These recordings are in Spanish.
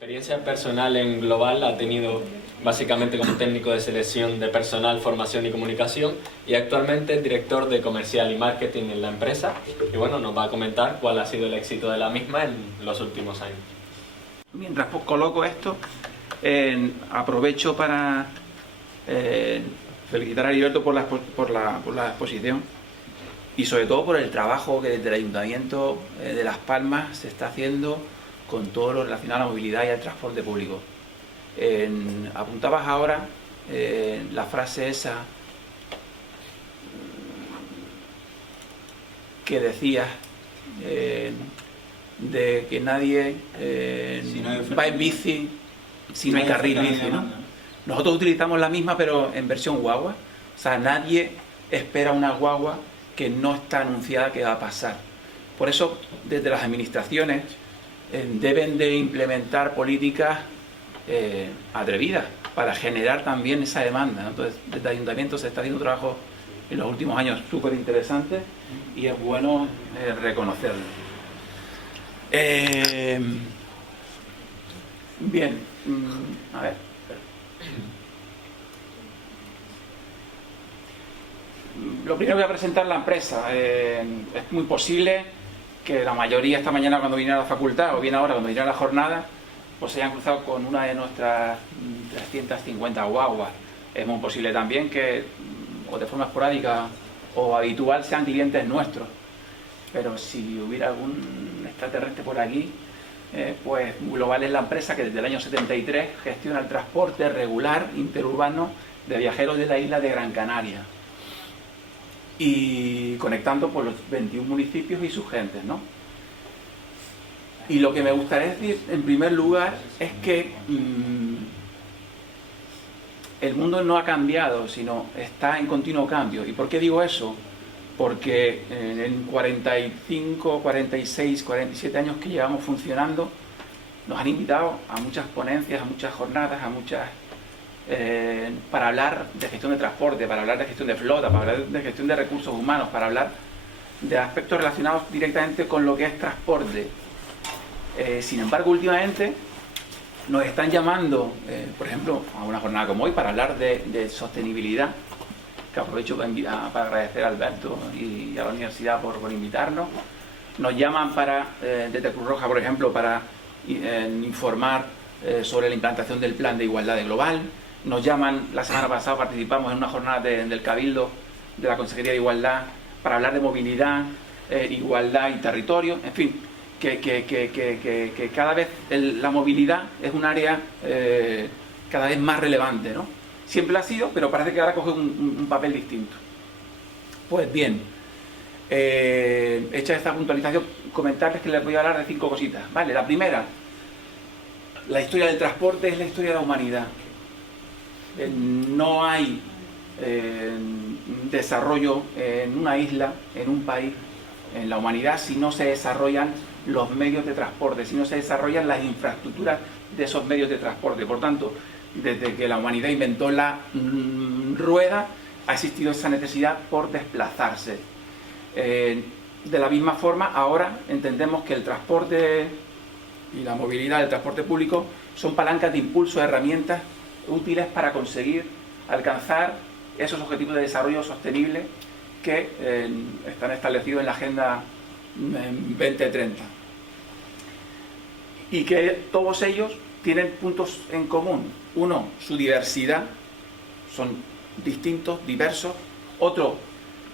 Experiencia personal en Global ha tenido básicamente como técnico de selección de personal, formación y comunicación, y actualmente es director de comercial y marketing en la empresa, y bueno, nos va a comentar cuál ha sido el éxito de la misma en los últimos años. Mientras coloco esto, aprovecho para felicitar a Heriberto por la exposición y sobre todo por el trabajo que desde el Ayuntamiento de Las Palmas se está haciendo con todo lo relacionado a la movilidad y al transporte público. Apuntabas ahora la frase esa que decías de que nadie va en bici si no hay carril bici, ¿no? Nosotros utilizamos la misma pero en versión guagua. O sea, nadie espera una guagua que no está anunciada que va a pasar. Por eso, desde las administraciones deben de implementar políticas atrevidas para generar también esa demanda, ¿no? Entonces, desde el Ayuntamiento se está haciendo un trabajo en los últimos años súper interesante y es bueno reconocerlo. Bien, a ver. Lo primero voy a presentar la empresa. Es muy posible que la mayoría esta mañana cuando vinieron a la facultad o bien ahora cuando vinieron a la jornada pues se hayan cruzado con una de nuestras 350 guaguas. Es muy posible también que o de forma esporádica o habitual sean clientes nuestros, pero si hubiera algún extraterrestre por aquí, pues Global es la empresa que desde el año 73 gestiona el transporte regular interurbano de viajeros de la isla de Gran Canaria y conectando por los 21 municipios y sus gentes, ¿no? Y lo que me gustaría decir en primer lugar es que el mundo no ha cambiado, sino está en continuo cambio. ¿Y por qué digo eso? Porque en 45, 46, 47 años que llevamos funcionando, nos han invitado a muchas ponencias, a muchas jornadas, a muchas para hablar de gestión de transporte, para hablar de gestión de flota, para hablar de gestión de recursos humanos, para hablar de aspectos relacionados directamente con lo que es transporte. Sin embargo, últimamente nos están llamando, por ejemplo, a una jornada como hoy para hablar de sostenibilidad, que aprovecho para agradecer a Alberto y a la universidad por invitarnos. Nos llaman desde Cruz Roja, por ejemplo, para informar sobre la implantación del plan de igualdad de Global. Nos llaman, la semana pasada participamos en una jornada del Cabildo de la Consejería de Igualdad para hablar de movilidad, igualdad y territorio. En fin, que cada vez la movilidad es un área cada vez más relevante, ¿no? Siempre lo ha sido, pero parece que ahora coge un papel distinto. Pues bien, hecha esta puntualización, comentarles que les voy a hablar de 5 cositas, ¿vale? La primera, la historia del transporte es la historia de la humanidad. No hay desarrollo en una isla, en un país, en la humanidad, si no se desarrollan los medios de transporte, si no se desarrollan las infraestructuras de esos medios de transporte. Por tanto, desde que la humanidad inventó la rueda, ha existido esa necesidad por desplazarse. De la misma forma, ahora entendemos que el transporte y la movilidad del transporte público son palancas de impulso, herramientas útiles para conseguir alcanzar esos objetivos de desarrollo sostenible que están establecidos en la Agenda 2030. Y que todos ellos tienen puntos en común. Uno, su diversidad, son distintos, diversos. Otro,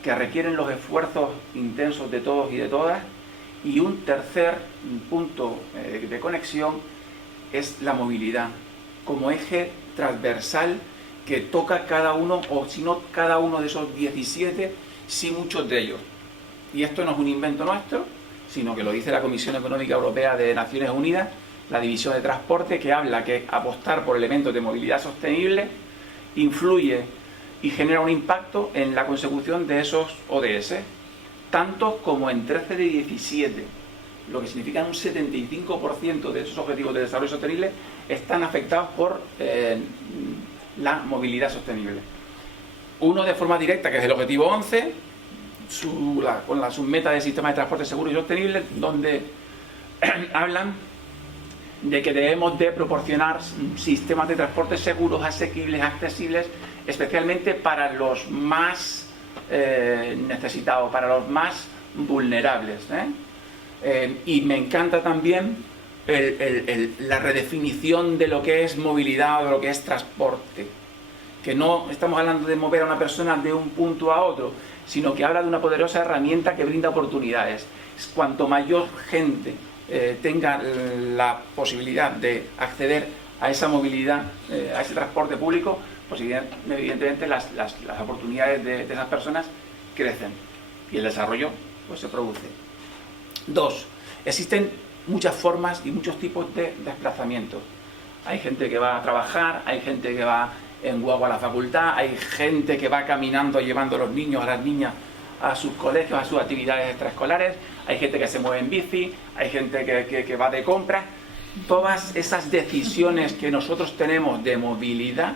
que requieren los esfuerzos intensos de todos y de todas. Y un tercer punto de conexión es la movilidad, como eje transversal que toca cada uno, o si no cada uno de esos 17, sí muchos de ellos. Y esto no es un invento nuestro, sino que lo dice la Comisión Económica Europea de Naciones Unidas, la División de Transporte, que habla que apostar por elementos de movilidad sostenible influye y genera un impacto en la consecución de esos ODS, tantos como en 13 de 17, lo que significa un 75% de esos objetivos de desarrollo sostenible están afectados por la movilidad sostenible. Uno de forma directa, que es el objetivo 11, con la submeta de sistema de transporte seguro y sostenible, donde hablan de que debemos de proporcionar sistemas de transporte seguros, asequibles, accesibles, especialmente para los más necesitados, para los más vulnerables, y me encanta también la redefinición de lo que es movilidad o de lo que es transporte, que no estamos hablando de mover a una persona de un punto a otro, sino que habla de una poderosa herramienta que brinda oportunidades. Cuanto mayor gente tenga la posibilidad de acceder a esa movilidad, a ese transporte público, pues evidentemente las oportunidades de esas personas crecen y el desarrollo pues se produce. 2. Existen muchas formas y muchos tipos de desplazamiento. Hay gente que va a trabajar, hay gente que va en guagua a la facultad, hay gente que va caminando llevando a los niños, a las niñas a sus colegios, a sus actividades extraescolares, hay gente que se mueve en bici, hay gente que va de compras. Todas esas decisiones que nosotros tenemos de movilidad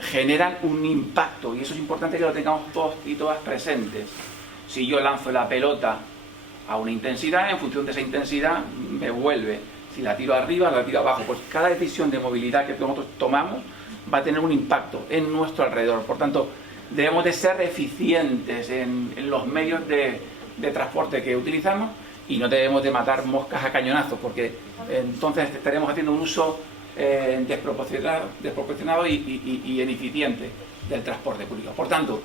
generan un impacto, y eso es importante que lo tengamos todos y todas presentes. Si yo lanzo la pelota a una intensidad, en función de esa intensidad me vuelve. Si la tiro arriba, la tiro abajo. Pues cada decisión de movilidad que nosotros tomamos va a tener un impacto en nuestro alrededor. Por tanto, debemos de ser eficientes en los medios de transporte que utilizamos, y no debemos de matar moscas a cañonazos, porque entonces estaremos haciendo un uso desproporcionado y ineficiente del transporte público. Por tanto,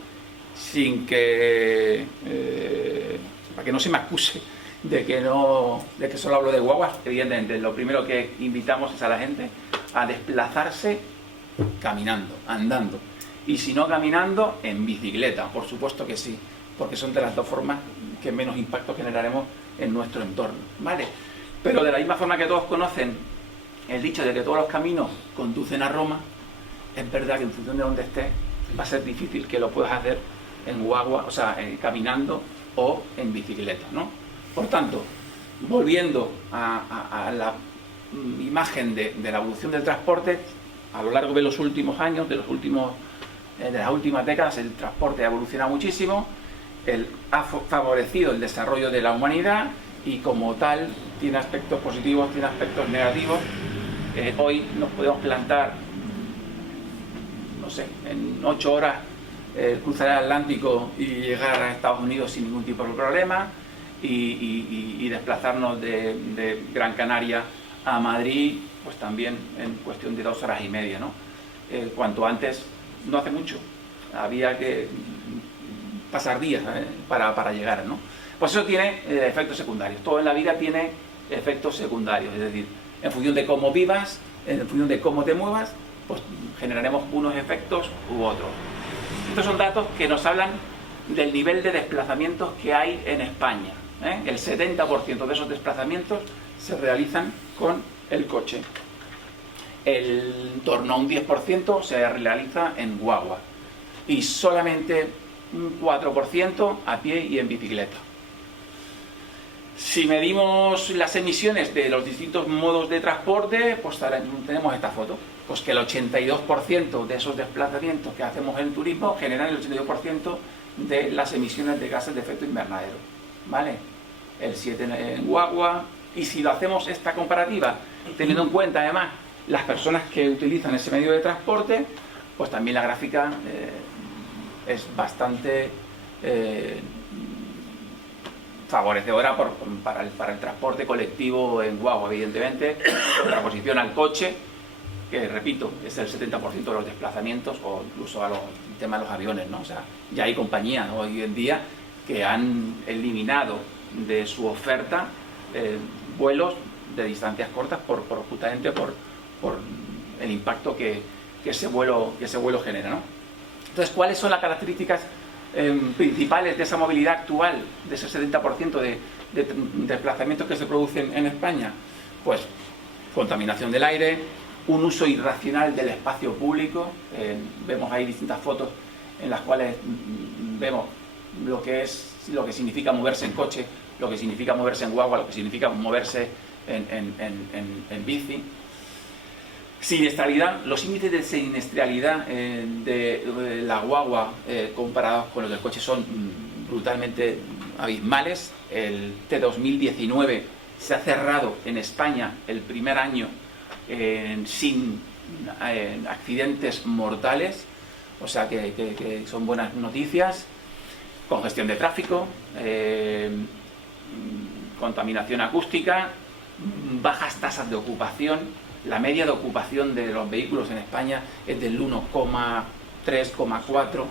sin que para que no se me acuse de que solo hablo de guaguas, evidentemente lo primero que invitamos es a la gente a desplazarse caminando, andando, y si no caminando, en bicicleta, por supuesto que sí, porque son de las dos formas que menos impacto generaremos en nuestro entorno, ¿vale? Pero de la misma forma que todos conocen el dicho de que todos los caminos conducen a Roma, es verdad que en función de donde estés va a ser difícil que lo puedas hacer en guagua, o sea, caminando o en bicicleta, ¿no? Por tanto, volviendo a la imagen de la evolución del transporte, a lo largo de los últimos años, de las últimas décadas, el transporte ha evolucionado muchísimo, ha favorecido el desarrollo de la humanidad, y como tal tiene aspectos positivos, tiene aspectos negativos. Hoy nos podemos plantar, no sé, en 8 horas cruzar el Atlántico y llegar a Estados Unidos sin ningún tipo de problema, y desplazarnos de Gran Canaria a Madrid pues también en cuestión de 2 horas y media, ¿no? Cuanto antes, no hace mucho, había que pasar días para llegar, ¿no? Pues eso tiene efectos secundarios. Todo en la vida tiene efectos secundarios, es decir, en función de cómo vivas, en función de cómo te muevas, pues generaremos unos efectos u otros. Estos son datos que nos hablan del nivel de desplazamientos que hay en España. El 70% de esos desplazamientos se realizan con el coche. En torno a un 10% se realiza en guagua, y solamente un 4% a pie y en bicicleta. Si medimos las emisiones de los distintos modos de transporte, pues tenemos esta foto, pues que el 82% de esos desplazamientos que hacemos en turismo generan el 82% de las emisiones de gases de efecto invernadero, ¿vale? El 7% en guagua. Y si lo hacemos esta comparativa, teniendo en cuenta además las personas que utilizan ese medio de transporte, pues también la gráfica es bastante favorecedora para el transporte colectivo en guagua, evidentemente, en contraposición al coche, que repito, es el 70% de los desplazamientos, o incluso a el tema de los aviones, ¿no? O sea, ya hay compañías, ¿no?, hoy en día que han eliminado de su oferta vuelos de distancias cortas justamente por el impacto que ese vuelo genera, ¿no? Entonces, ¿cuáles son las características principales de esa movilidad actual, de ese 70% de desplazamientos que se producen en España? Pues contaminación del aire, un uso irracional del espacio público. Vemos ahí distintas fotos en las cuales vemos lo que significa moverse en coche, lo que significa moverse en guagua, lo que significa moverse en bici. Siniestralidad, los índices de siniestralidad de la guagua comparados con los del coche son brutalmente abismales. El T2019 se ha cerrado en España el primer año sin accidentes mortales, o sea que son buenas noticias. Congestión de tráfico, contaminación acústica, bajas tasas de ocupación. La media de ocupación de los vehículos en España es del 1,3, 1,4,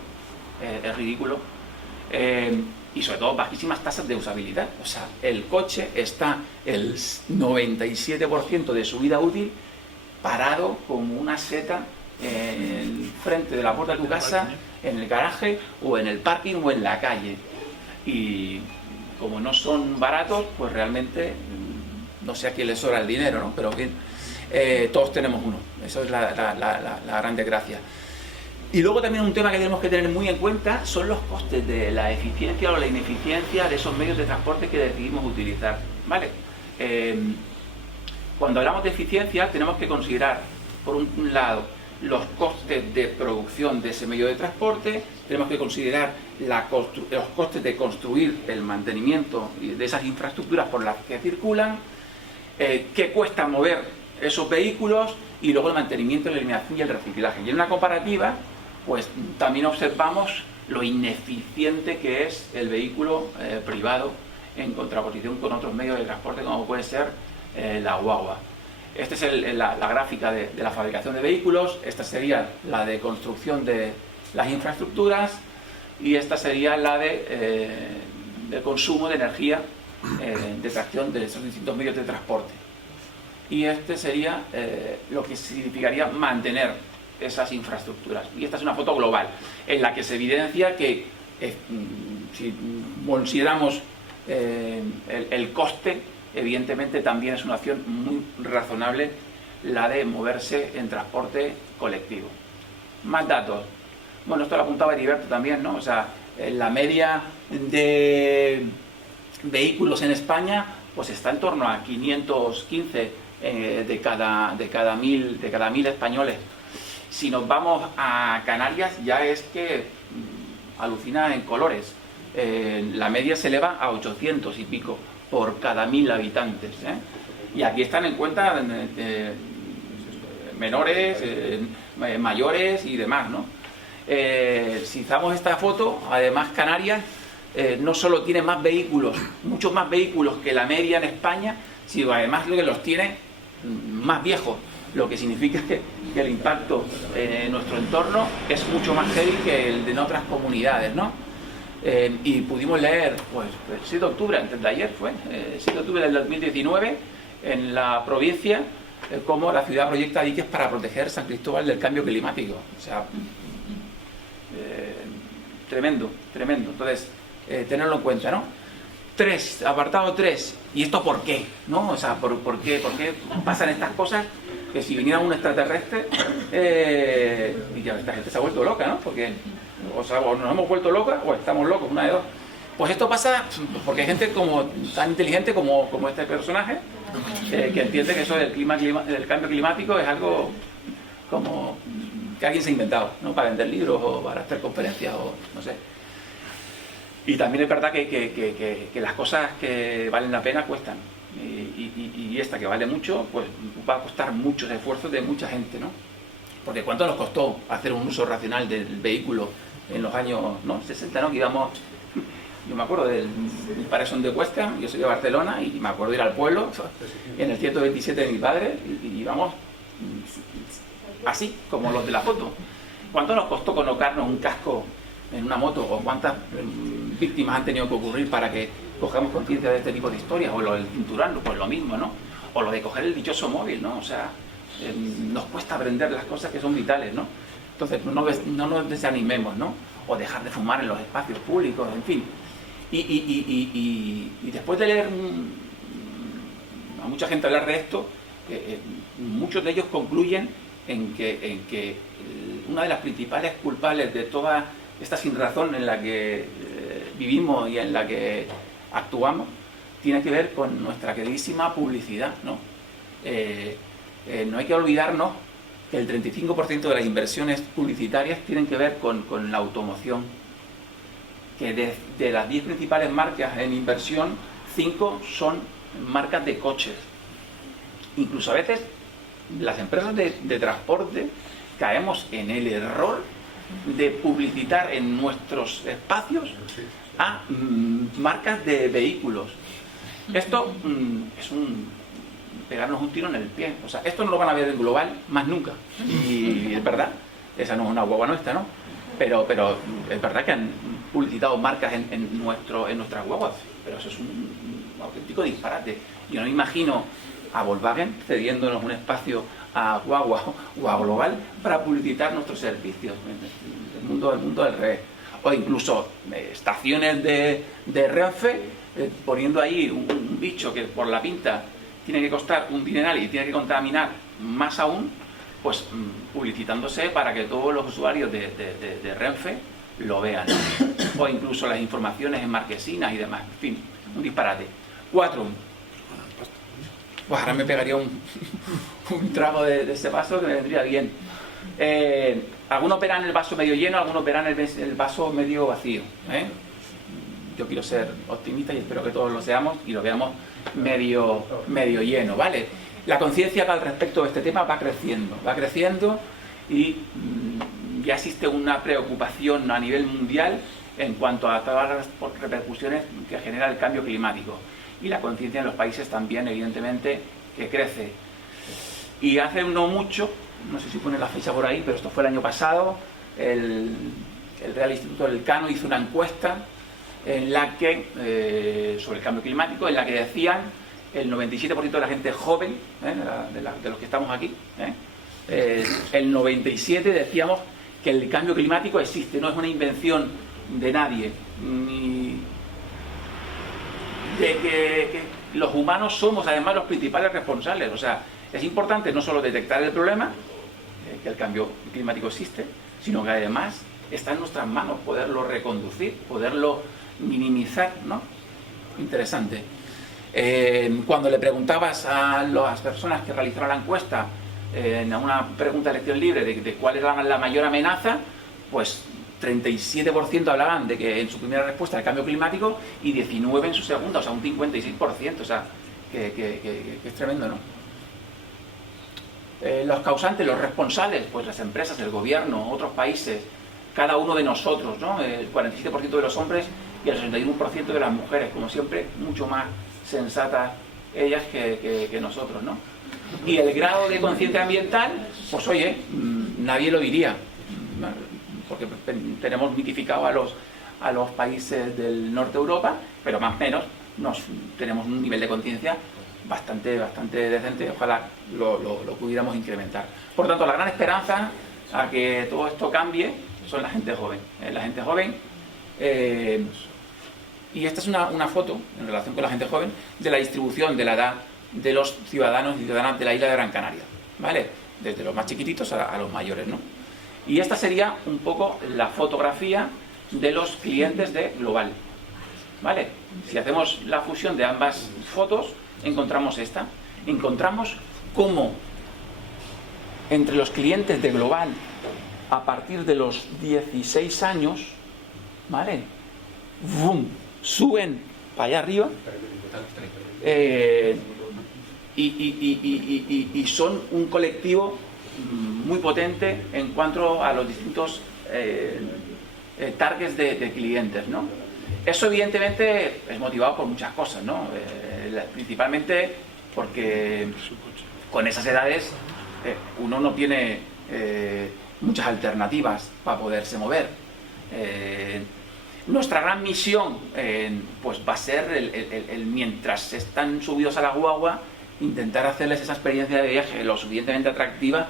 es ridículo. Y sobre todo bajísimas tasas de usabilidad. O sea, el coche está el 97% de su vida útil parado como una seta en frente de la puerta de tu casa, en el garaje o en el parking o en la calle. Y como no son baratos, pues realmente no sé a quién le sobra el dinero, ¿no? Pero bien, todos tenemos uno. Eso es la gran desgracia. Y luego también un tema que tenemos que tener muy en cuenta son los costes de la eficiencia o la ineficiencia de esos medios de transporte que decidimos utilizar, ¿vale? Cuando hablamos de eficiencia tenemos que considerar, por un lado, los costes de producción de ese medio de transporte, tenemos que considerar los costes de construir el mantenimiento de esas infraestructuras por las que circulan, qué cuesta mover esos vehículos y luego el mantenimiento, la eliminación y el reciclaje. Y en una comparativa, pues también observamos lo ineficiente que es el vehículo privado en contraposición con otros medios de transporte como puede ser la guagua. Esta es la gráfica de la fabricación de vehículos, esta sería la de construcción de las infraestructuras y esta sería la de consumo de energía de tracción de esos distintos medios de transporte. Y este sería lo que significaría mantener esas infraestructuras. Y esta es una foto global en la que se evidencia que si consideramos el coste, evidentemente también es una opción muy razonable la de moverse en transporte colectivo. Más datos. Bueno, esto lo apuntaba Heriberto también, ¿no? O sea, la media de vehículos en España pues está en torno a 515 de cada mil españoles. Si nos vamos a Canarias ya es que alucina en colores. La media se eleva a 800 y pico por cada 1000 habitantes. Y aquí están en cuenta menores, mayores y demás, ¿no? Si usamos esta foto, además Canarias no solo tiene más vehículos, muchos más vehículos que la media en España, sino además lo que los tiene más viejos, lo que significa que el impacto en nuestro entorno es mucho más heavy que el de en otras comunidades, ¿no? Y pudimos leer, pues, el 7 de octubre, antes de ayer fue, 7 de octubre del 2019, en la provincia, cómo la ciudad proyecta diques para proteger San Cristóbal del cambio climático. O sea, tremendo, tremendo. Entonces, tenerlo en cuenta, ¿no? Apartado 3. ¿Y esto por qué? ¿No? O sea, ¿por qué pasan estas cosas? Que si viniera un extraterrestre, y ya esta gente se ha vuelto loca, ¿no? Porque o nos hemos vuelto locas o estamos locos, una de dos. Pues esto pasa porque hay gente tan inteligente como este personaje, que entiende que eso del cambio climático es algo como que alguien se ha inventado, ¿no? Para vender libros o para hacer conferencias o no sé. Y también es verdad que las cosas que valen la pena cuestan. Y esta que vale mucho, pues va a costar muchos esfuerzos de mucha gente, ¿no? Porque ¿cuánto nos costó hacer un uso racional del vehículo en los años 60, ¿no? Que íbamos, yo me acuerdo mis padres son de Huesca, yo soy de Barcelona y me acuerdo de ir al pueblo en el 127 de mi padre y íbamos así, como los de la foto. ¿Cuánto nos costó colocarnos un casco en una moto o cuántas víctimas han tenido que ocurrir para que cojamos conciencia de este tipo de historias? O lo del cinturón, pues lo mismo, ¿no? O lo de coger el dichoso móvil, ¿no? O sea, nos cuesta aprender las cosas que son vitales, ¿no? Entonces no nos desanimemos, ¿no? O dejar de fumar en los espacios públicos, en fin. Y después de leer a mucha gente hablar de esto, muchos de ellos concluyen en que una de las principales culpables de toda esta sinrazón en la que vivimos y en la que actuamos tiene que ver con nuestra queridísima publicidad, ¿no? No hay que olvidarnos que el 35% de las inversiones publicitarias tienen que ver con la automoción, que de las 10 principales marcas en inversión, 5 son marcas de coches. Incluso a veces las empresas de transporte caemos en el error de publicitar en nuestros espacios a marcas de vehículos. Esto es pegarnos un tiro en el pie. O sea, esto no lo van a ver en Global más nunca. Y es verdad, esa no es una guagua nuestra, ¿no? Pero es verdad que han publicitado marcas en nuestras guaguas, pero eso es un auténtico disparate. Yo no me imagino a Volkswagen cediéndonos un espacio a Guagua o a Global para publicitar nuestros servicios. El mundo del revés. O incluso estaciones de Renfe poniendo ahí un bicho que por la pinta tiene que costar un dineral y tiene que contaminar más aún, pues publicitándose para que todos los usuarios de Renfe lo vean. O incluso las informaciones en marquesinas y demás. En fin, un disparate. 4. Pues ahora me pegaría un trago de este vaso que me vendría bien. Algunos verán el vaso medio lleno, algunos verán el vaso medio vacío. Yo quiero ser optimista y espero que todos lo seamos y lo veamos medio lleno, ¿vale? La conciencia al respecto de este tema va creciendo y ya existe una preocupación a nivel mundial en cuanto a todas las repercusiones que genera el cambio climático. Y la conciencia en los países también, evidentemente, que crece. Y hace no mucho, no sé si pone la fecha por ahí, pero esto fue el año pasado, el Real Instituto del Cano hizo una encuesta en la que, sobre el cambio climático, en la que decían el 97% de la gente joven, de los que estamos aquí, el 97% decíamos que el cambio climático existe, no es una invención de nadie, ni de que los humanos somos además los principales responsables. O sea, es importante no solo detectar el problema, que el cambio climático existe, sino que además está en nuestras manos poderlo reconducir, poderlo minimizar, ¿no? Interesante. Cuando le preguntabas a las personas que realizaron la encuesta en una pregunta de elección libre de cuál era la mayor amenaza, pues 37% hablaban de que en su primera respuesta el cambio climático y 19% en su segunda, o sea, un 56%, o sea, que es tremendo, ¿no? Los causantes, los responsables, pues las empresas, el gobierno, otros países, cada uno de nosotros, ¿no? El 47% de los hombres y el 61% de las mujeres, como siempre, mucho más sensatas ellas que nosotros, ¿no? Y el grado de conciencia ambiental, pues oye, nadie lo diría, porque tenemos mitificado a los países del norte de Europa, pero más o menos tenemos un nivel de conciencia bastante decente. Ojalá lo pudiéramos incrementar. Por tanto, la gran esperanza a que todo esto cambie son la gente joven. La gente joven, y esta es una foto en relación con la gente joven de la distribución de la edad de los ciudadanos y ciudadanas de la isla de Gran Canaria, ¿vale? Desde los más chiquititos a los mayores, ¿no? Y esta sería un poco la fotografía de los clientes de Global, ¿vale? Si hacemos la fusión de ambas fotos, encontramos esta. Encontramos cómo entre los clientes de Global a partir de los 16 años, ¿vale? ¡Bum! Suben para allá arriba y son un colectivo muy potente en cuanto a los distintos targets de clientes, ¿no? Eso evidentemente es motivado por muchas cosas, ¿no? Principalmente porque con esas edades uno no tiene muchas alternativas para poderse mover. Nuestra gran misión pues va a ser mientras están subidos a la guagua, intentar hacerles esa experiencia de viaje lo suficientemente atractiva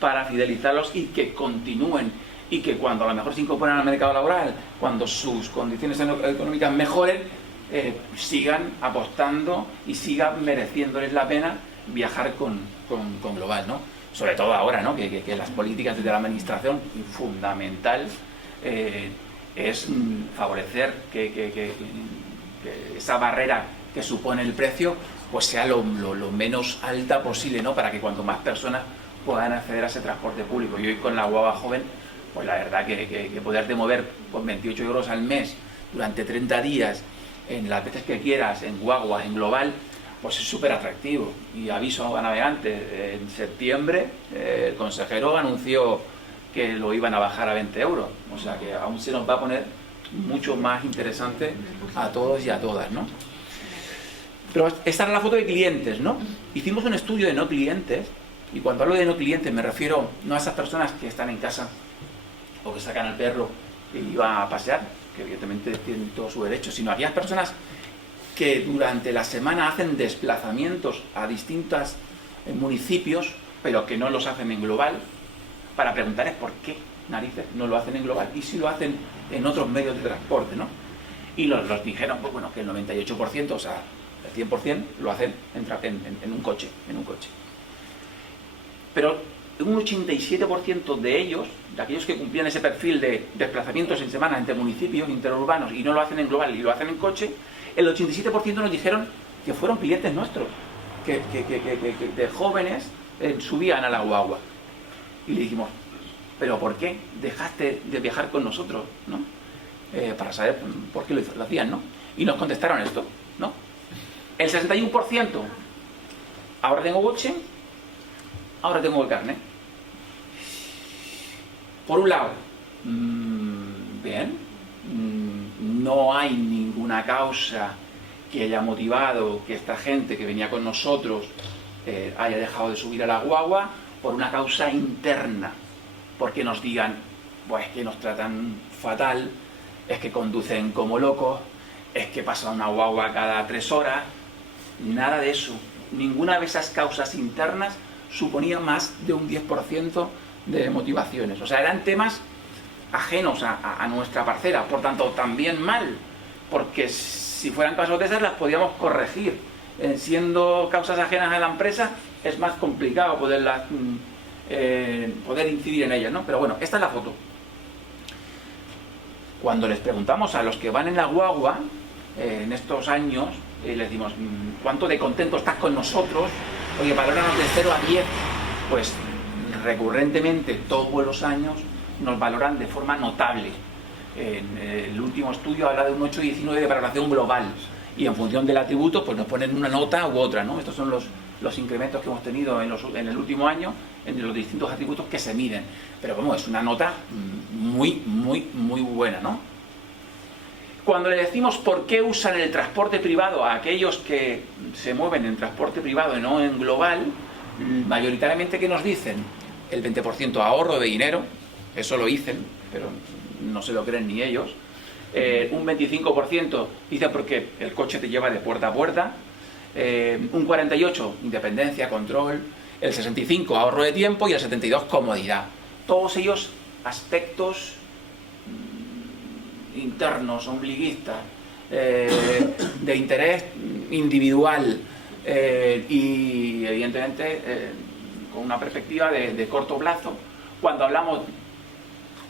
para fidelizarlos y que continúen, y que cuando a lo mejor se incorporan al mercado laboral, cuando sus condiciones económicas mejoren, sigan apostando y sigan mereciéndoles la pena viajar con Global, ¿no? Sobre todo ahora, ¿no? Que las políticas desde la administración, fundamental es favorecer que esa barrera que supone el precio pues sea lo menos alta posible, ¿no? Para que cuanto más personas puedan acceder a ese transporte público. Y hoy con la guagua joven, pues la verdad que poderte mover con 28 euros al mes durante 30 días, en las veces que quieras, en guagua, en Global, pues es súper atractivo. Y aviso a navegantes, en septiembre el consejero anunció que lo iban a bajar a 20 euros, o sea que aún se nos va a poner mucho más interesante a todos y a todas, ¿no? Pero esta era la foto de clientes, ¿no? Hicimos un estudio de no clientes, y cuando hablo de no clientes me refiero no a esas personas que están en casa o que sacan al perro y va a pasear, que evidentemente tienen todo su derecho, sino a aquellas personas que durante la semana hacen desplazamientos a distintos municipios, pero que no los hacen en global, para preguntarles por qué narices no lo hacen en global y si lo hacen en otros medios de transporte, ¿no? Y los dijeron, pues bueno, que el 98%, o sea, el 100% lo hacen en un coche, Pero un 87% de ellos, de aquellos que cumplían ese perfil de desplazamientos en semana entre municipios interurbanos y no lo hacen en global y lo hacen en coche, el 87% nos dijeron que fueron clientes nuestros, que de jóvenes subían a la guagua. Y le dijimos, ¿pero por qué dejaste de viajar con nosotros? ¿No? Para saber por qué lo hacían, ¿no? Y nos contestaron esto, ¿no? El 61%, ahora tengo coche, ahora tengo el carnet. Por un lado, bien, no hay ninguna causa que haya motivado que esta gente que venía con nosotros haya dejado de subir a la guagua por una causa interna, porque nos digan, pues que nos tratan fatal, es que conducen como locos, es que pasa una guagua cada 3 horas, nada de eso. Ninguna de esas causas internas suponía más de un 10% de motivaciones. O sea, eran temas ajenos a nuestra parcela, por tanto, también mal, porque si fueran casos de esas las podíamos corregir. Siendo causas ajenas a la empresa es más complicado poder incidir en ellas, ¿no? Pero bueno, esta es la foto. Cuando les preguntamos a los que van en la guagua en estos años, les decimos, ¿cuánto de contento estás con nosotros? Oye, valóranos de 0 a 10. Pues recurrentemente, todos los años, nos valoran de forma notable. En el último estudio habla de un 8,19 de valoración global. Y en función del atributo, pues nos ponen una nota u otra, ¿no? Estos son los incrementos que hemos tenido en el último año en los distintos atributos que se miden. Pero como es una nota muy, muy, muy buena, ¿no? Cuando le decimos por qué usan el transporte privado a aquellos que se mueven en transporte privado y no en global, mayoritariamente, ¿qué nos dicen? El 20% ahorro de dinero, eso lo dicen, pero no se lo creen ni ellos. Un 25% dice porque el coche te lleva de puerta a puerta, un 48% independencia, control, el 65% ahorro de tiempo y el 72% comodidad. Todos ellos aspectos internos, ombliguistas, de interés individual y evidentemente con una perspectiva de corto plazo. Cuando hablamos,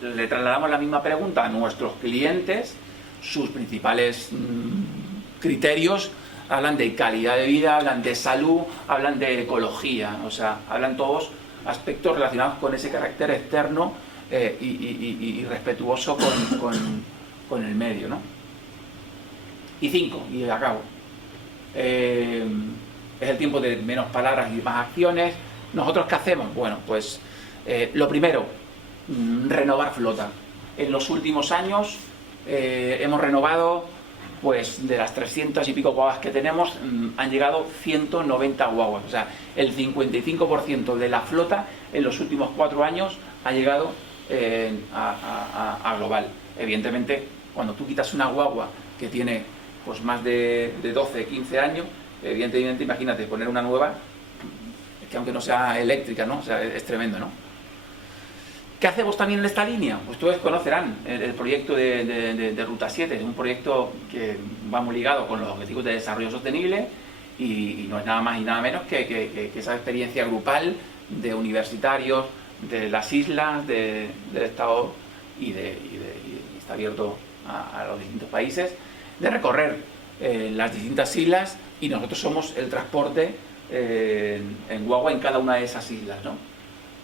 le trasladamos la misma pregunta a nuestros clientes, sus principales criterios hablan de calidad de vida, hablan de salud, hablan de ecología, o sea, hablan todos aspectos relacionados con ese carácter externo y respetuoso con el medio, ¿no? Y 5, y acabo, es el tiempo de menos palabras y más acciones. ¿Nosotros qué hacemos? Bueno, pues lo primero, renovar flota. En los últimos años hemos renovado, pues de las 300 y pico guaguas que tenemos, han llegado 190 guaguas. O sea, el 55% de la flota en los últimos 4 años ha llegado a global. Evidentemente, cuando tú quitas una guagua que tiene pues más de 12, 15 años, evidentemente, imagínate, poner una nueva, que aunque no sea eléctrica, ¿no? O sea, es tremendo, ¿no? ¿Qué hacemos también en esta línea? Pues todos conocerán el proyecto de Ruta 7, es un proyecto que va muy ligado con los objetivos de desarrollo sostenible y no es nada más y nada menos que esa experiencia grupal de universitarios de las islas del Estado y está abierto a los distintos países, de recorrer las distintas islas, y nosotros somos el transporte en guagua en cada una de esas islas, ¿no?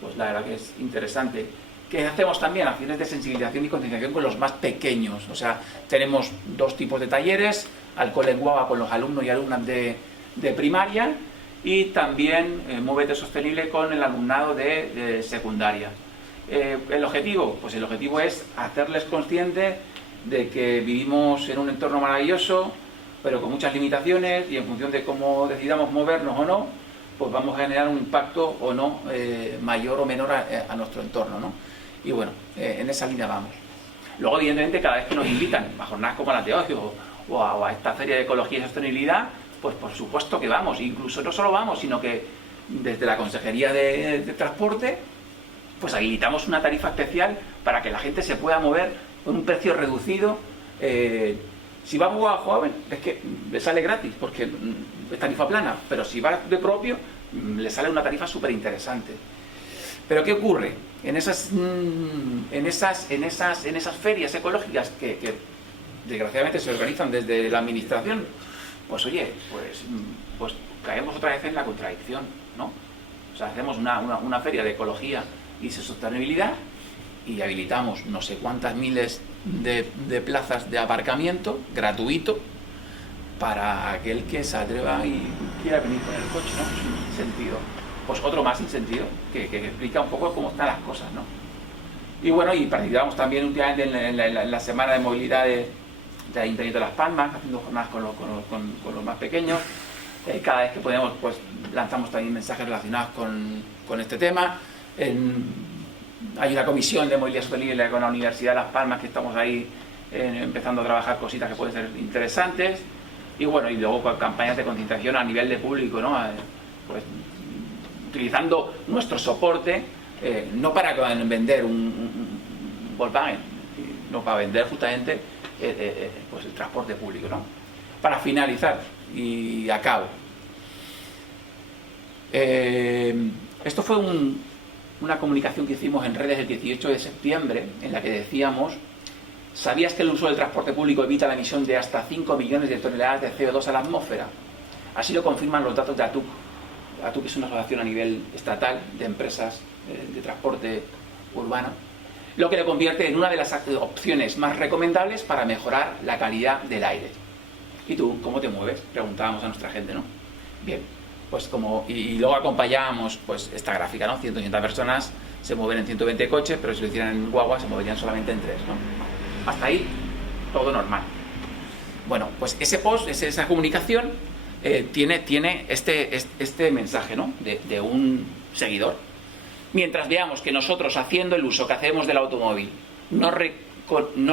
Pues la verdad que es interesante. ¿Qué hacemos también? Acciones de sensibilización y concienciación con los más pequeños. O sea, tenemos 2 tipos de talleres: alcohol en guagua con los alumnos y alumnas de de primaria y también Muévete Sostenible con el alumnado de secundaria. ¿El objetivo? Pues el objetivo es hacerles conscientes de que vivimos en un entorno maravilloso, pero con muchas limitaciones, y en función de cómo decidamos movernos o no, pues vamos a generar un impacto o no mayor o menor a nuestro entorno, ¿no? Y bueno, en esa línea vamos. Luego, evidentemente, cada vez que nos invitan a jornadas como las de hoy o a esta feria de ecología y sostenibilidad, pues por supuesto que vamos. Incluso no solo vamos, sino que desde la Consejería de Transporte pues habilitamos una tarifa especial para que la gente se pueda mover con un precio reducido. Si va a joven, es que le sale gratis porque es tarifa plana, pero si va de propio, le sale una tarifa súper interesante. Pero ¿qué ocurre? En esas ferias ecológicas que desgraciadamente se organizan desde la administración, pues oye, pues caemos otra vez en la contradicción, ¿no? O sea, hacemos una feria de ecología y sostenibilidad y habilitamos no sé cuántas miles de plazas de aparcamiento gratuito para aquel que se atreva y quiera venir con el coche, ¿no? Sin sentido. Pues otro más sin sentido, que explica un poco cómo están las cosas, ¿no? Y bueno, y participamos también últimamente en la semana de movilidad de Ayuntamiento de Las Palmas, haciendo jornadas con los más pequeños. Cada vez que podemos, pues lanzamos también mensajes relacionados con este tema. Hay una comisión de movilidad sostenible con la Universidad de Las Palmas que estamos ahí empezando a trabajar cositas que pueden ser interesantes. Y bueno, y luego con campañas de concienciación a nivel de público, ¿no? Pues utilizando nuestro soporte, no para vender un Volkswagen, no, para vender justamente pues el transporte público, ¿no? Para finalizar y acabo, esto fue una comunicación que hicimos en redes el 18 de septiembre en la que decíamos: ¿sabías que el uso del transporte público evita la emisión de hasta 5 millones de toneladas de CO2 a la atmósfera? Así lo confirman los datos de ATUC. ATUC es una asociación a nivel estatal de empresas de transporte urbano, lo que le convierte en una de las opciones más recomendables para mejorar la calidad del aire. ¿Y tú cómo te mueves?, preguntábamos a nuestra gente, ¿no? Bien, pues y luego acompañábamos pues esta gráfica, ¿no? 180 personas se mueven en 120 coches, pero si lo hicieran en guagua se moverían solamente en 3, ¿no? Hasta ahí todo normal. Bueno, pues ese post, esa comunicación tiene este mensaje, ¿no? de un seguidor. Mientras veamos que nosotros, haciendo el uso que hacemos del automóvil, no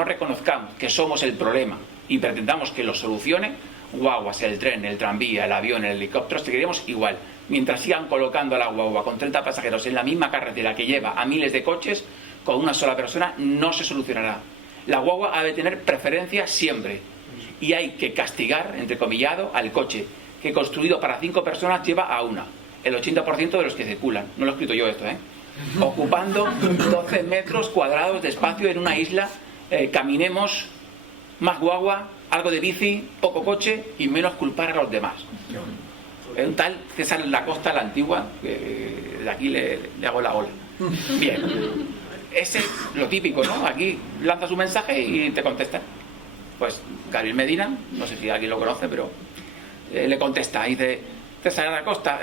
reconozcamos que somos el problema y pretendamos que lo solucione, guaguas, el tren, el tranvía, el avión, el helicóptero, seguiremos igual. Mientras sigan colocando a la guagua con 30 pasajeros en la misma carretera que lleva a miles de coches, con una sola persona no se solucionará. La guagua ha de tener preferencia siempre. Y hay que castigar, entrecomillado, al coche, que construido para 5 personas lleva a una. El 80% de los que circulan. No lo he escrito yo esto, ocupando 12 metros cuadrados de espacio en una isla. Caminemos, más guagua, algo de bici, poco coche y menos culpar a los demás. Un tal César Lacosta, la antigua, de aquí le hago la ola. Bien, ese es lo típico, ¿no? Aquí lanzas un mensaje y te contestan. Pues Gabriel Medina, no sé si alguien lo conoce, pero le contesta, dice: César Lacosta,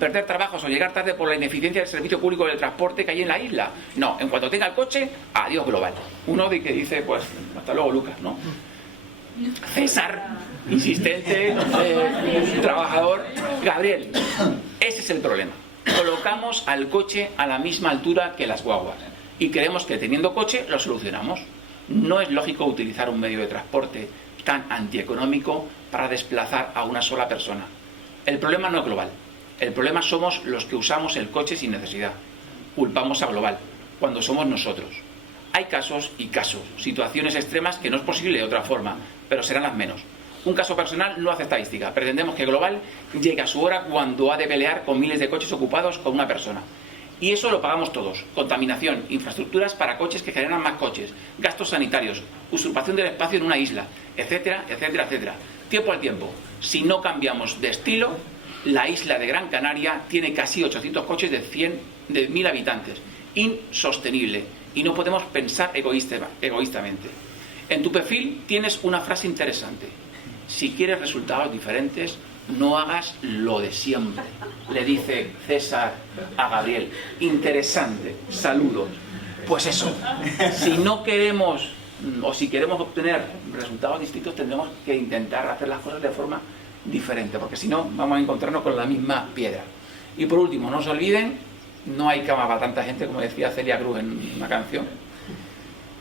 perder trabajos o llegar tarde por la ineficiencia del servicio público del transporte que hay en la isla. No, en cuanto tenga el coche, adiós global. Uno que dice, pues, hasta luego Lucas, ¿no? César, insistente, trabajador. Gabriel, ese es el problema. Colocamos al coche a la misma altura que las guaguas y creemos que teniendo coche lo solucionamos. No es lógico utilizar un medio de transporte tan antieconómico para desplazar a una sola persona. El problema no es global. El problema somos los que usamos el coche sin necesidad. Culpamos a global, cuando somos nosotros. Hay casos y casos, situaciones extremas que no es posible de otra forma, pero serán las menos. Un caso personal no hace estadística. Pretendemos que global llegue a su hora cuando ha de pelear con miles de coches ocupados con una persona. Y eso lo pagamos todos. Contaminación, infraestructuras para coches que generan más coches, gastos sanitarios, usurpación del espacio en una isla, etcétera, etcétera, etcétera. Tiempo al tiempo. Si no cambiamos de estilo, la isla de Gran Canaria tiene casi 800 coches de 1.000 habitantes. Insostenible. Y no podemos pensar egoístamente. En tu perfil tienes una frase interesante. Si quieres resultados diferentes, no hagas lo de siempre, le dice César a Gabriel. Interesante, saludos. Pues eso, si no queremos, o si queremos obtener resultados distintos, tendremos que intentar hacer las cosas de forma diferente, porque si no, vamos a encontrarnos con la misma piedra. Y por último, no se olviden, no hay cama para tanta gente, como decía Celia Cruz en una canción.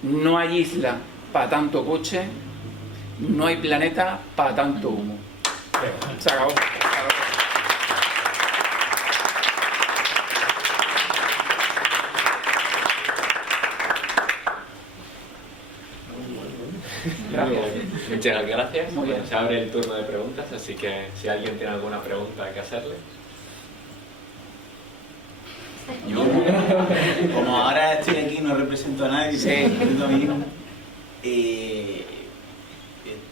No hay isla para tanto coche, no hay planeta para tanto humo. Se acabó. Gracias. Muchas gracias. Muy bien. Se abre el turno de preguntas, así que si alguien tiene alguna pregunta que hacerle. Yo, como ahora estoy aquí, no represento a nadie, Sí. represento a mí mismo.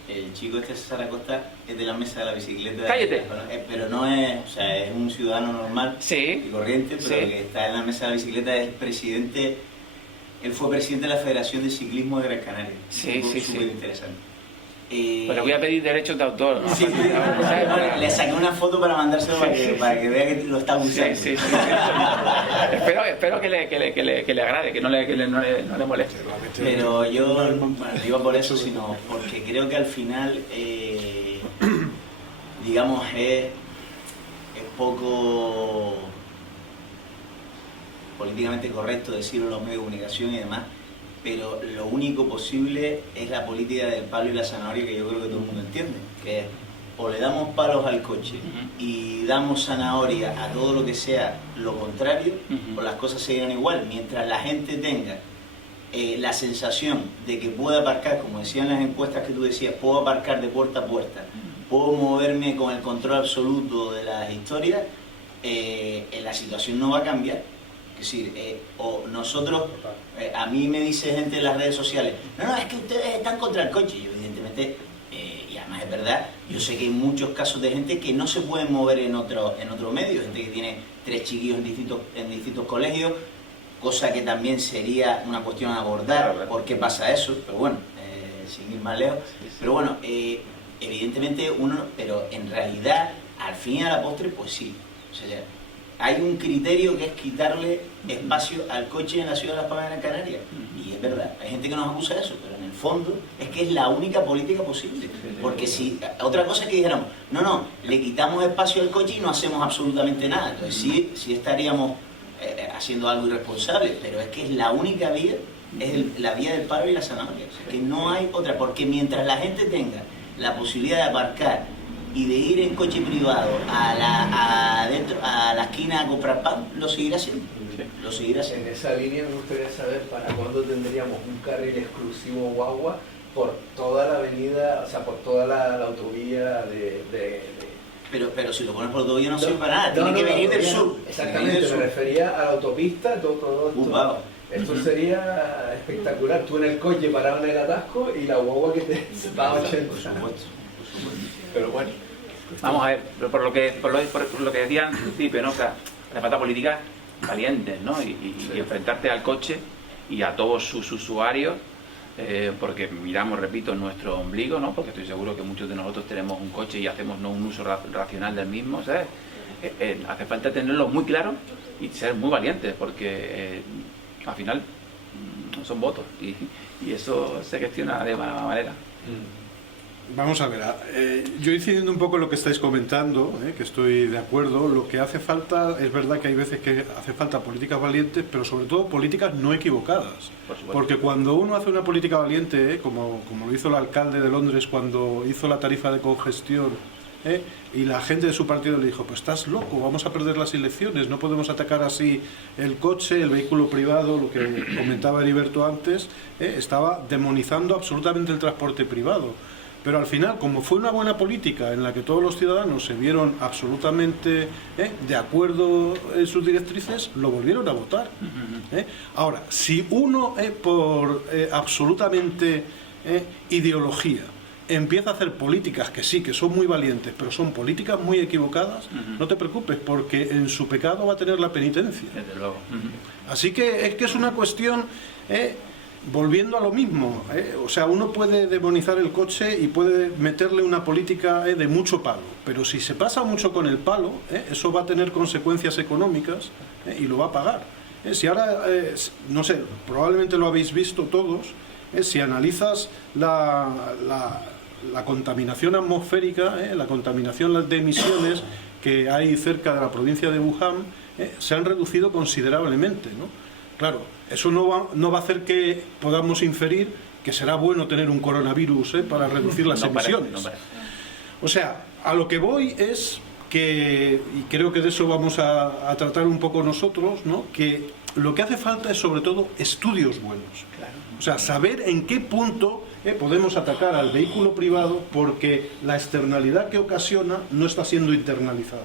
El chico este César Acosta es de la mesa de la bicicleta. Cállate. Pero no es, o sea, es un ciudadano normal Sí. y corriente, pero Sí. el que está en la mesa de la bicicleta es el presidente. Él fue presidente de la Federación de Ciclismo de Gran Canaria. Sí, sí, Súper sí. interesante. Pero voy a pedir derechos de autor, ¿no? Sí, bueno, le saqué una foto para mandárselo para que vea que lo está usando. Sí. Espero que le agrade, que no le moleste. Pero yo no iba por eso, sino porque creo que al final, digamos, es poco políticamente correcto decirlo en los medios de comunicación y demás, pero lo único posible es la política del palo y la zanahoria, que yo creo que todo el mundo entiende, que es o le damos palos al coche y damos zanahoria a todo lo que sea lo contrario, o las cosas seguirán igual. Mientras la gente tenga la sensación de que pueda aparcar, como decían las encuestas que tú decías, puedo aparcar de puerta a puerta, puedo moverme con el control absoluto de las historias, la situación no va a cambiar. Es decir, o nosotros, a mí me dice gente en las redes sociales, no, es que ustedes están contra el coche. Yo evidentemente, y además es verdad, yo sé que hay muchos casos de gente que no se pueden mover en otro medio, gente que tiene 3 chiquillos en distintos colegios, cosa que también sería una cuestión a abordar, por qué pasa eso, pero bueno, sin ir más lejos. Pero bueno, evidentemente pero en realidad, al fin y a la postre, pues sí. O sea, hay un criterio que es quitarle espacio al coche en la ciudad de Las Palmas de Gran Canaria. Y es verdad, hay gente que nos acusa de eso, pero en el fondo es que es la única política posible. Porque si otra cosa es que dijéramos, no, le quitamos espacio al coche y no hacemos absolutamente nada. Entonces sí estaríamos haciendo algo irresponsable, pero es que es la única vía, es la vía del palo y la zanahoria. O sea, que no hay otra, porque mientras la gente tenga la posibilidad de aparcar y de ir en coche privado a la esquina a comprar pan, lo seguirá haciendo. Lo seguirá haciendo. En esa línea me gustaría saber para cuándo tendríamos un carril exclusivo guagua por toda la avenida, o sea, por toda la autovía Pero si lo pones por autovía no sirve para nada, tiene que venir del sur. Exactamente, me refería a la autopista, todo esto. Wow. Esto sería espectacular, tú en el coche parado en el atasco y la guagua que te va a 80. Por supuesto. Pero bueno, vamos a ver, por lo que decía al principio, ¿no? O sea, hace falta políticas valientes, ¿no? Y enfrentarte al coche y a todos sus usuarios, porque miramos, repito, nuestro ombligo, ¿no? Porque estoy seguro que muchos de nosotros tenemos un coche y hacemos no un uso racional del mismo, ¿sabes? Hace falta tenerlo muy claro y ser muy valientes, porque al final son votos y eso se gestiona de mala manera. Vamos a ver, yo incidiendo un poco en lo que estáis comentando, que estoy de acuerdo, lo que hace falta, es verdad que hay veces que hace falta políticas valientes, pero sobre todo políticas no equivocadas. Porque cuando uno hace una política valiente, como lo hizo el alcalde de Londres cuando hizo la tarifa de congestión, y la gente de su partido le dijo, pues estás loco, vamos a perder las elecciones, no podemos atacar así el coche, el vehículo privado, lo que comentaba Heriberto antes, estaba demonizando absolutamente el transporte privado. Pero al final, como fue una buena política en la que todos los ciudadanos se vieron absolutamente de acuerdo en sus directrices, lo volvieron a votar. Ahora, si uno por absolutamente ideología empieza a hacer políticas que sí, que son muy valientes, pero son políticas muy equivocadas, no te preocupes, porque en su pecado va a tener la penitencia. Desde luego. Así que es una cuestión volviendo a lo mismo, o sea, uno puede demonizar el coche y puede meterle una política de mucho palo, pero si se pasa mucho con el palo, eso va a tener consecuencias económicas y lo va a pagar. Si ahora, no sé, probablemente lo habéis visto todos, si analizas la contaminación atmosférica, la contaminación de emisiones que hay cerca de la provincia de Wuhan, se han reducido considerablemente, ¿no? Claro, eso no va a hacer que podamos inferir que será bueno tener un coronavirus para reducir las emisiones. O sea, a lo que voy es que, y creo que de eso vamos a tratar un poco nosotros, ¿no? Que lo que hace falta es sobre todo estudios buenos. O sea, saber en qué punto podemos atacar al vehículo privado porque la externalidad que ocasiona no está siendo internalizada.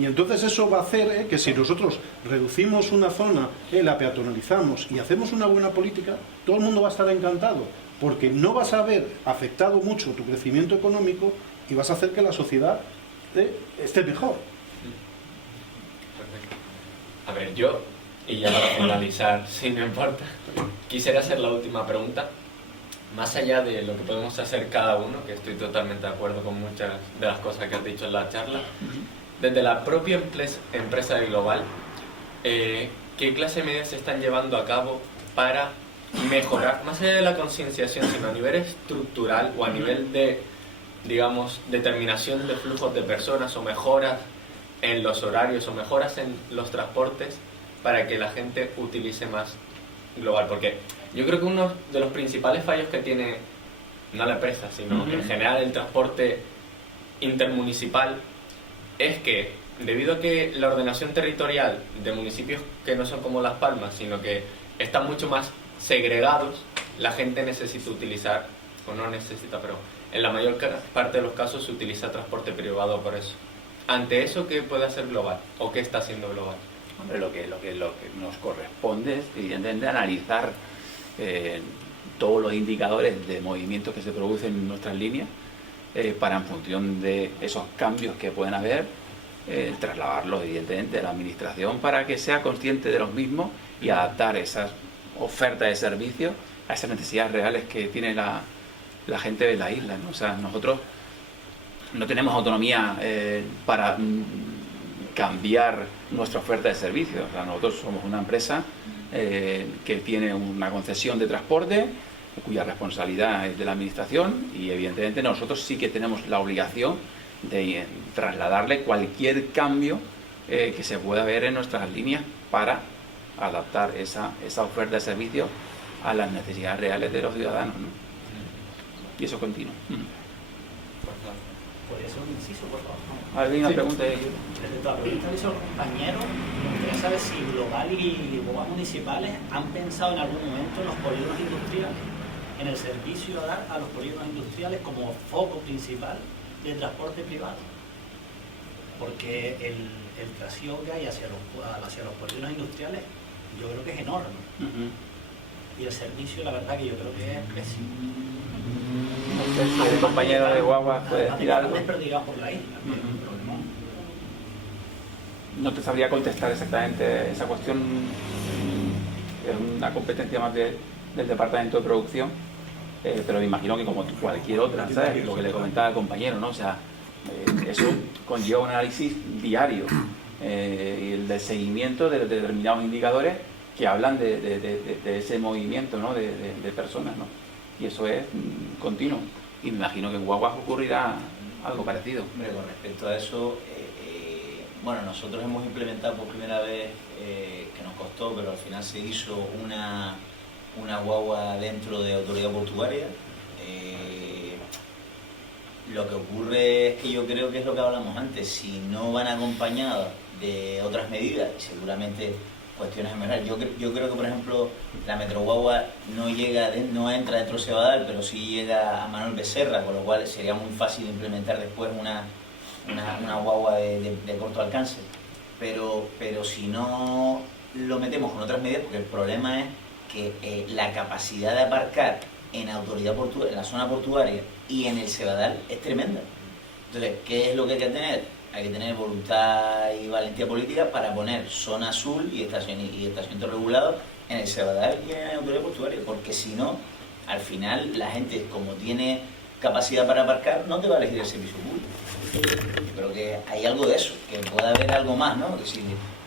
Y entonces eso va a hacer que si nosotros reducimos una zona, la peatonalizamos y hacemos una buena política, todo el mundo va a estar encantado, porque no vas a haber afectado mucho tu crecimiento económico y vas a hacer que la sociedad esté mejor. Perfecto. A ver, yo, y ya para finalizar, si no importa, quisiera hacer la última pregunta. Más allá de lo que podemos hacer cada uno, que estoy totalmente de acuerdo con muchas de las cosas que has dicho en la charla, desde la propia empresa de Global, ¿qué clase de medidas se están llevando a cabo para mejorar, más allá de la concienciación, sino a nivel estructural o a nivel de, digamos, determinación de flujos de personas o mejoras en los horarios o mejoras en los transportes para que la gente utilice más Global? Porque yo creo que uno de los principales fallos que tiene, no la empresa, sino en general el transporte intermunicipal, es que debido a que la ordenación territorial de municipios que no son como Las Palmas, sino que están mucho más segregados, la gente necesita utilizar, o no necesita, pero en la mayor parte de los casos se utiliza transporte privado por eso. Ante eso, ¿qué puede hacer Global? ¿O qué está haciendo Global? Hombre, lo que nos corresponde es, evidentemente, analizar todos los indicadores de movimientos que se producen en nuestras líneas para, en función de esos cambios que pueden haber, trasladarlos, evidentemente, a la administración para que sea consciente de los mismos y adaptar esas ofertas de servicios a esas necesidades reales que tiene la gente de la isla, ¿no? O sea, nosotros no tenemos autonomía para cambiar nuestra oferta de servicios. O sea, nosotros somos una empresa que tiene una concesión de transporte cuya responsabilidad es de la administración y evidentemente nosotros sí que tenemos la obligación de trasladarle cualquier cambio que se pueda ver en nuestras líneas para adaptar esa oferta de servicios a las necesidades reales de los ciudadanos, ¿no? Y eso continúa. ¿Podría ser un inciso, por favor? ¿Alguna pregunta? Respecto a la pregunta que hizo el compañero, me gustaría saber si Global y bombas municipales han pensado en algún momento en los polígonos industriales, en el servicio a dar a los polígonos industriales como foco principal de transporte privado. Porque el trasiego que hay hacia los polígonos industriales yo creo que es enorme. Y el servicio, la verdad, que yo creo que es pésimo. El compañero de Guagua puede decir algo. Desperdigado por la isla. No te sabría contestar exactamente esa cuestión. Es una competencia más del departamento de producción, pero me imagino que como cualquier otra, ¿sabes? Lo que le comentaba el compañero, ¿no? O sea, eso conlleva un análisis diario y el de seguimiento de determinados indicadores que hablan de ese movimiento, ¿no? de personas, ¿no? Y eso es continuo. Y me imagino que en Guaguas ocurrirá algo parecido. Hombre, con respecto a eso, bueno, nosotros hemos implementado por primera vez, que nos costó, pero al final se hizo una guagua dentro de autoridad portuaria. Lo que ocurre es que yo creo que es lo que hablamos antes, si no van acompañadas de otras medidas, y seguramente cuestiones generales. Yo creo que, por ejemplo, la Metroguagua no entra dentro de Cebadal, pero sí llega a Manuel Becerra, con lo cual sería muy fácil implementar después una guagua de corto alcance. Pero si no lo metemos con otras medidas, porque el problema es que la capacidad de aparcar en autoridad portuaria, en la zona portuaria y en el Cebadal es tremenda. Entonces, ¿qué es lo que hay que tener? Hay que tener voluntad y valentía política para poner zona azul y estacionamiento regulado en el Sabadell y en la autoridad portuaria, porque si no, al final la gente, como tiene capacidad para aparcar, no te va a elegir el servicio público. Yo creo que hay algo de eso, que puede haber algo más, ¿no? Que si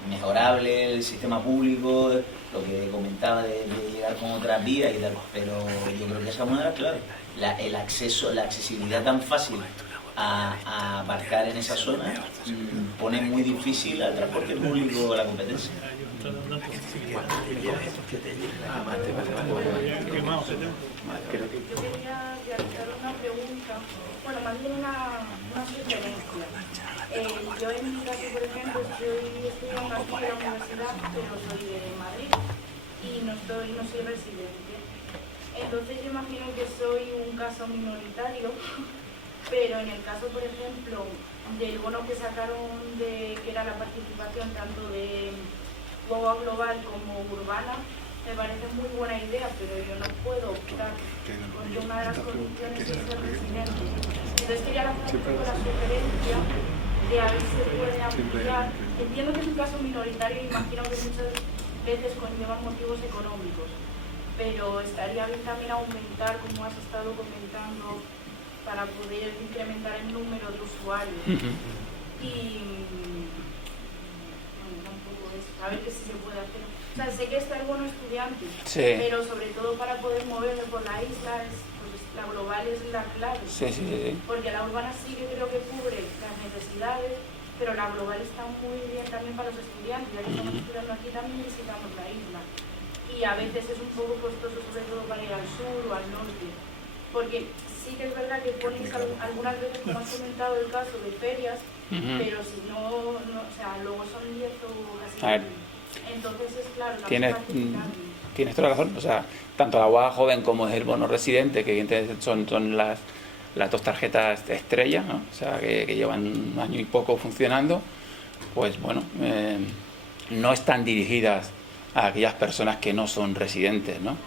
mejorable el sistema público, lo que comentaba de llegar con otras vías y tal, pero yo creo que esa es una de las claves. El acceso, la accesibilidad tan fácil a aparcar en esa zona pone muy difícil al transporte público la competencia. Yo quería realizar una pregunta, bueno, más bien una sugerencia. Yo en mi caso, por ejemplo, estoy estudiando aquí en la universidad, pero soy de Madrid y no soy residente. Entonces yo imagino que soy un caso minoritario, pero en el caso, por ejemplo, del bono que sacaron que era la participación tanto de guagua global como urbana, me parece muy buena idea, pero yo no puedo optar, porque una de las condiciones es ser residente. Entonces quería hacer un poco la sugerencia de a ver si se puede ampliar. Entiendo que es un caso minoritario y imagino que muchas veces conllevan motivos económicos, pero estaría bien también aumentar, como has estado comentando, para poder incrementar el número de usuarios. Y bueno, tampoco es, a ver si se puede hacer. O sea, sé que está el bono estudiante, pero sobre todo para poder moverme por la isla, pues, la global es la clave. Porque la urbana sí que creo que cubre las necesidades, pero la global está muy bien también para los estudiantes. Ya que estamos estudiando aquí, también visitamos la isla. Y a veces es un poco costoso, sobre todo para ir al sur o al norte. Porque sí que es verdad que ponéis algunas veces, como has comentado, el caso de ferias, pero si no, o sea, luego son 10 o casi. Entonces es claro, tienes toda la razón. O sea, tanto la guagua joven como el bono residente, que evidentemente son las dos tarjetas estrella, ¿no? O sea, que llevan un año y poco funcionando, pues bueno, no están dirigidas a aquellas personas que no son residentes, ¿no?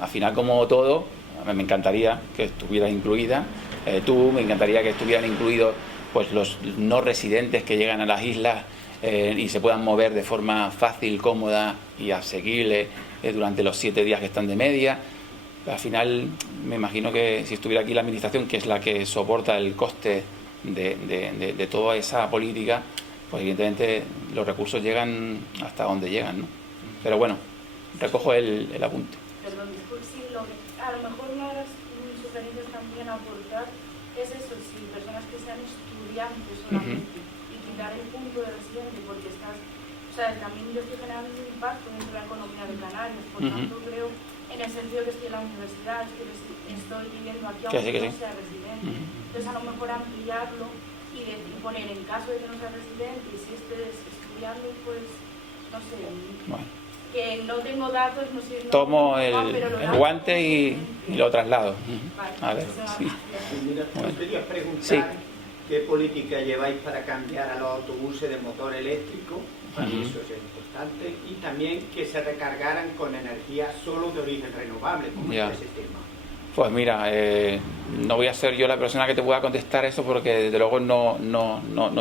Al final, como todo, me encantaría que estuviera incluida me encantaría que estuvieran incluidos pues los no residentes que llegan a las islas y se puedan mover de forma fácil, cómoda y asequible durante los 7 días que están de media. Al final, me imagino que si estuviera aquí la administración, que es la que soporta el coste de toda esa política, pues evidentemente los recursos llegan hasta donde llegan, ¿no? Pero bueno, recojo el apunte. Perdón, sí, a lo mejor una de las sugerencias también a aportar es eso, si personas que sean estudiantes solamente y quitar el punto de residente, porque o sea, también yo estoy generando un impacto dentro de la economía de Canarias, por tanto creo, en el sentido que estoy en la universidad, que estoy viviendo aquí aunque no sea residente, entonces a lo mejor ampliarlo y poner en caso de que no sea residente y si estés estudiando, pues no sé, que no tengo datos, no sé. Tomo el guante y lo traslado. Vale, a ver, sí. Mira, me quería preguntar qué política lleváis para cambiar a los autobuses de motor eléctrico, para eso es importante, y también que se recargaran con energía solo de origen renovable, como es ese tema. Pues mira, no voy a ser yo la persona que te pueda contestar eso porque desde luego no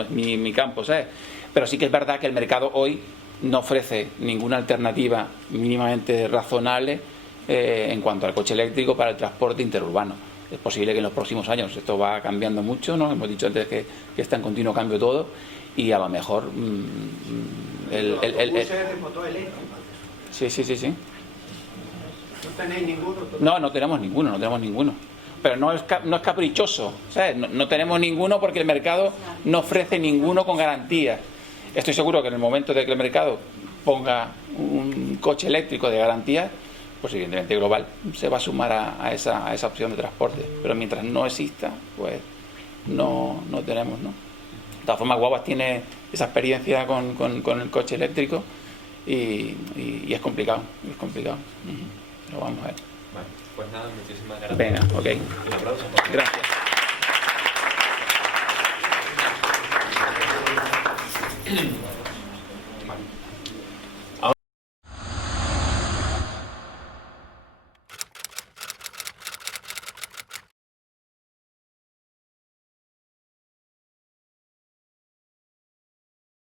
es mi campo, ¿sabes? Pero sí que es verdad que el mercado hoy no ofrece ninguna alternativa mínimamente razonable en cuanto al coche eléctrico para el transporte interurbano. Es posible que en los próximos años esto va cambiando mucho, ¿no? Hemos dicho antes que está en continuo cambio todo y a lo mejor ¿Los autobuses de motor eléctrico? Sí. ¿No tenéis ninguno? No tenemos ninguno. Pero no es caprichoso, ¿sabes? No tenemos ninguno porque el mercado no ofrece ninguno con garantía. Estoy seguro que en el momento de que el mercado ponga un coche eléctrico de garantía, pues evidentemente Global se va a sumar a esa opción de transporte. Pero mientras no exista, pues no tenemos, ¿no? De todas formas, Guaguas tiene esa experiencia con el coche eléctrico y es complicado. Lo vamos a ver. Vale, pues nada, muchísimas gracias. Venga, ok. Un aplauso. Gracias.